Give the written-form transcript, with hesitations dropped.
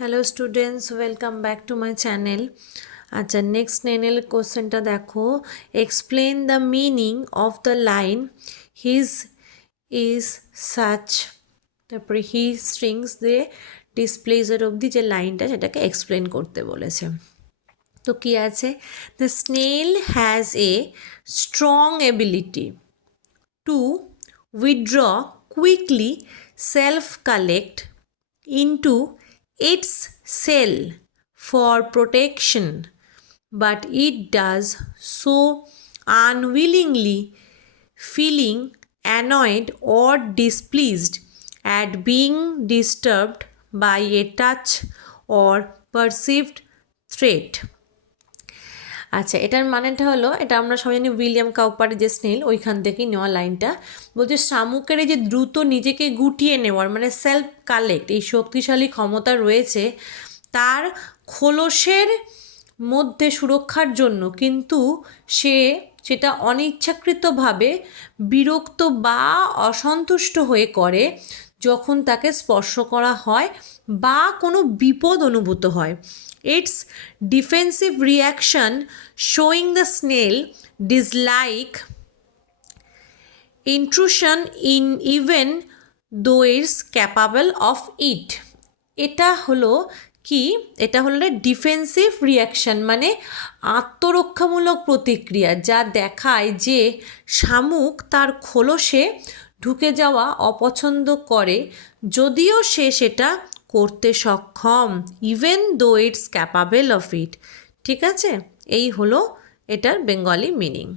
Hello students, welcome back to my channel. আচ্ছা, next নেনেল কোশ্চেনটা দেখো। Explain the meaning of the line his is such, তারপরে হি strings দিয়ে displeasure অবধি যে লাইনটা সেটাকে এক্সপ্লেন করতে বলেছে। তো কী আছে? The snail has a strong ability to withdraw quickly, self-collect into its cell for protection, but it does so unwillingly, feeling annoyed or displeased at being disturbed by a touch or perceived threat. আচ্ছা, এটার মানেটা হলো, এটা আমরা সবাই জানি William কাউপারের যে snail, ওইখান থেকেই নেওয়া লাইনটা। বলছে শামুকের এই যে দ্রুত নিজেকে গুটিয়ে নেওয়ার মানে সেলফ কালেক্ট, এই শক্তিশালী ক্ষমতা রয়েছে তার খোলসের মধ্যে সুরক্ষার জন্য, কিন্তু সেটা অনিচ্ছাকৃতভাবে বিরক্ত বা অসন্তুষ্ট হয়ে করে যখন তাকে স্পর্শ করা হয় বা কোনো বিপদ অনুভূত হয়। Its defensive reaction showing the snail dislike intrusion in even though it's capable of it. এটা হলো কি? এটা হলো ডিফেন্সিভ রিয়াকশান, মানে আত্মরক্ষামূলক প্রতিক্রিয়া, যা দেখায় যে শামুক তার খোলসে ঢুকে যাওয়া অপছন্দ করে যদিও সে সেটা করতে সক্ষম, even though it's capable of it. ঠিক আছে, এই হলো এটার বেঙ্গলি মিনিং।